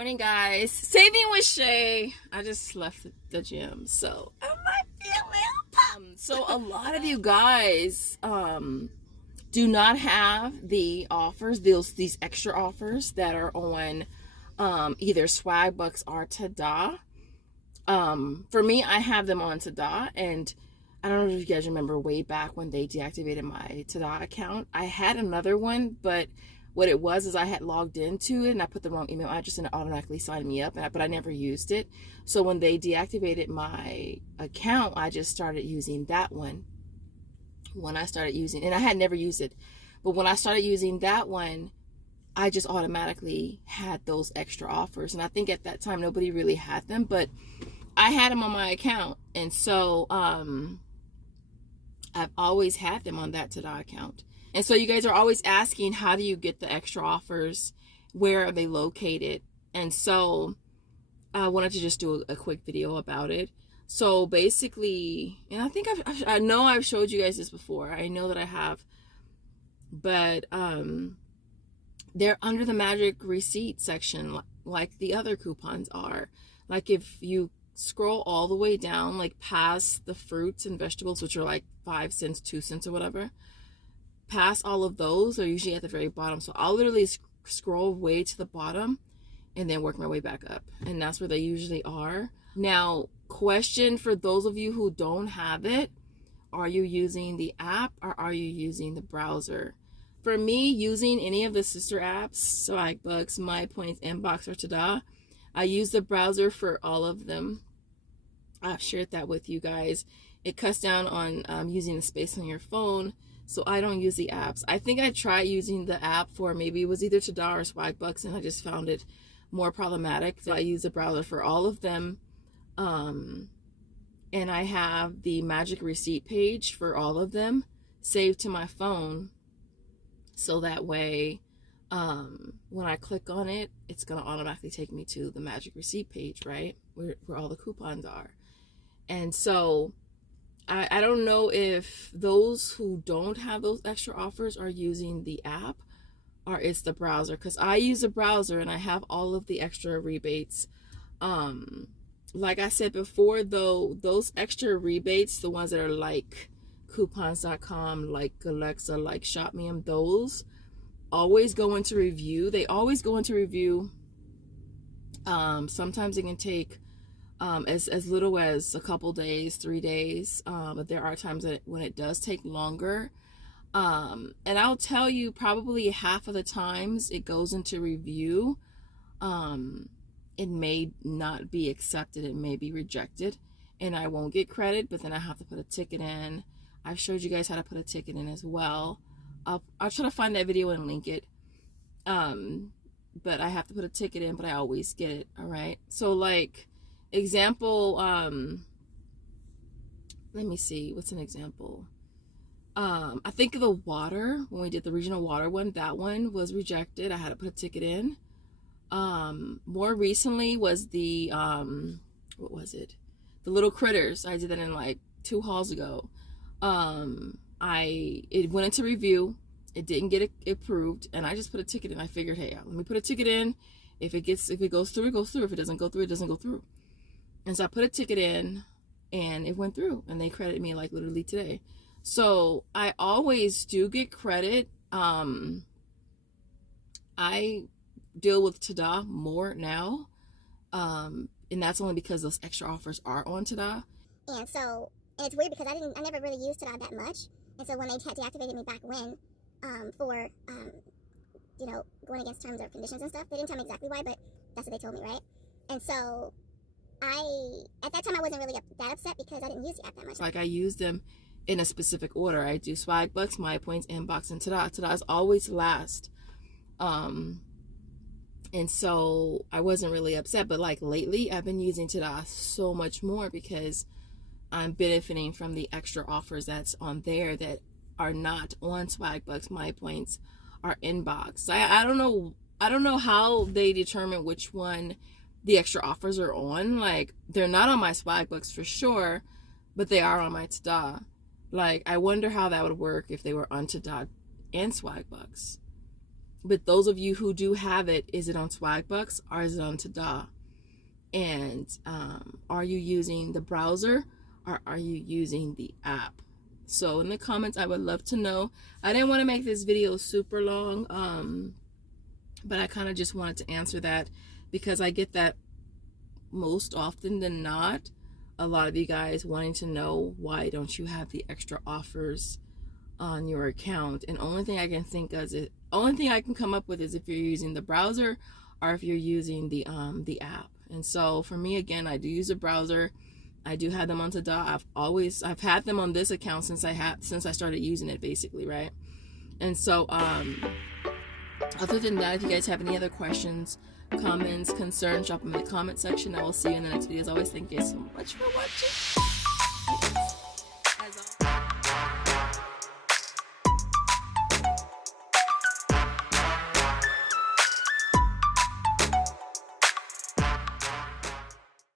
Morning, guys. Saving with Shay. I just left the gym, so I might be a little so a lot of you guys do not have the offers, these extra offers that are on either Swagbucks or Tada. For me, I have them on Tada, and I don't know if you guys remember way back when they deactivated my Tada account. I had another one, but what it was is I had logged into it and I put the wrong email address and it automatically signed me up, but I never used it. So when they deactivated my account, I just started using that one. And I had never used it, but when I started using that one, I just automatically had those extra offers. And I think at that time, nobody really had them, but I had them on my account. And so I've always had them on that Tada account. And so you guys are always asking, how do you get the extra offers? Where are they located? And so I wanted to just do a quick video about it. So basically, and I think I know I've showed you guys this before. I know that I have, but they're under the magic receipt section, like the other coupons are. Like if you scroll all the way down, like past the fruits and vegetables, which are like 5 cents, 2 cents or whatever, past all of those are usually at the very bottom. So I'll literally scroll way to the bottom and then work my way back up, and that's where they usually are. Now, question for those of you who don't have it: are you using the app or are you using the browser? For me, using any of the sister apps, Swagbucks, MyPoints, Inbox, or Tada, I use the browser for all of them. I've shared that with you guys. It cuts down on using the space on your phone, so I don't use the apps. I think I tried using the app for maybe it was either Tada or Swagbucks, and I just found it more problematic. So I use the browser for all of them. And I have the magic receipt page for all of them saved to my phone. So that way, when I click on it, it's going to automatically take me to the magic receipt page, right? Where all the coupons are. And so I don't know if those who don't have those extra offers are using the app or it's the browser, because I use the browser and I have all of the extra rebates. Like I said before, though, those extra rebates, the ones that are like coupons.com, like Alexa, like ShopMe, those always go into review. They always go into review. Sometimes it can take as little as a couple days, 3 days, but there are times when it does take longer. And I'll tell you, probably half of the times it goes into review, it may not be accepted, it may be rejected, and I won't get credit, but then I have to put a ticket in. I've showed you guys how to put a ticket in as well. I'll try to find that video and link it. But I have to put a ticket in, but I always get it. All right. So like example, let me see, what's an example? I think of the water, when we did the regional water one, that one was rejected. I had to put a ticket in. More recently was the what was it? The little critters. I did that in like 2 hauls ago. It went into review. It didn't get approved, and I just put a ticket in. I figured, hey, let me put a ticket in. If it goes through, it goes through. If it doesn't go through, it doesn't go through. And so I put a ticket in, and it went through, and they credited me like literally today. So I always do get credit. I deal with Tada more now, and that's only because those extra offers are on Tada. And so it's weird because I never really used Tada that much, and so when they deactivated me back when, for going against terms or conditions and stuff, they didn't tell me exactly why, but that's what they told me, right? And so at that time I wasn't really that upset because I didn't use the app that much. Like I use them in a specific order. I do Swagbucks, MyPoints, Inbox, and Tada. Tada is always last. And so I wasn't really upset, but like lately I've been using Tada so much more because I'm benefiting from the extra offers that's on there that are not on Swagbucks, MyPoints, or Inbox. I don't know how they determine which one the extra offers are on. Like they're not on my Swagbucks for sure, but they are on my Tada. Like I wonder how that would work if they were on Tada and Swagbucks. But those of you who do have it, is it on Swagbucks or is it on Tada? And are you using the browser or are you using the app? So in the comments, I would love to know. I didn't want to make this video super long, but I kind of just wanted to answer that because I get that most often than not. A lot of you guys wanting to know, why don't you have the extra offers on your account? And only thing I can think of is, only thing I can come up with is if you're using the browser or if you're using the app. And so for me, again, I do use a browser. I do have them on Tada. I've had them on this account since I started using it, basically, right? And so other than that, if you guys have any other questions, comments, concerns, drop them in the comment section. I will see you in the next video. As always, thank you so much for watching. As always.